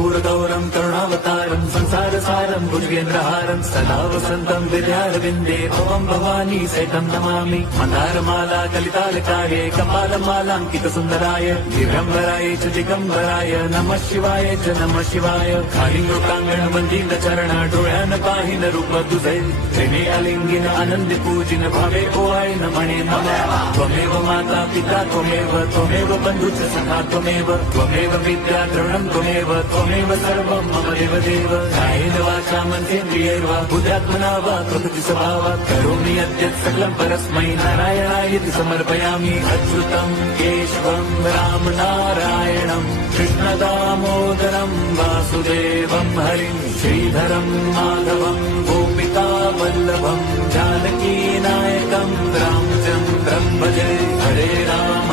कर्पूरगौरं करुणावतारं संसारसारं भुजगेन्द्रहारं सदा वसन्तं विद्यारविन्दे भवं भवानी सहितं नमामि। मन्दारमाला कलितालकाये कपालमालाङ्कितसुन्दराय दिगम्बराय च दिगम्बराय नमः शिवाय च नमः शिवाय। कालिङ्गोटाङ्गण वन्दित चरण डोळ्यान पाहिन रूप तुझे त्रिने अलिंगिन आनंद पूजिन भावे ओवाळीन म्हणे नमः। त्वमेव माता पिता त्वमेव बन्धुश्च सखा त्वमेव विद्या द्रवणं त्वमेव सर्वं मम देवदेव। कायेन वाचा मनसेन्द्रियैर्वा बुद्ध्यात्मना वा प्रकृति स्वभावात् करोमि यद्यत् सकलं परस्मै नारायणायति समर्पयामि। अच्युतं केशवं राम नारायणं कृष्णदामोदरं वासुदेवं हरिं श्रीधरं माधवं गोपिका वल्लभं जानकी नायकं रामचन्द्रं भजे। हरे राम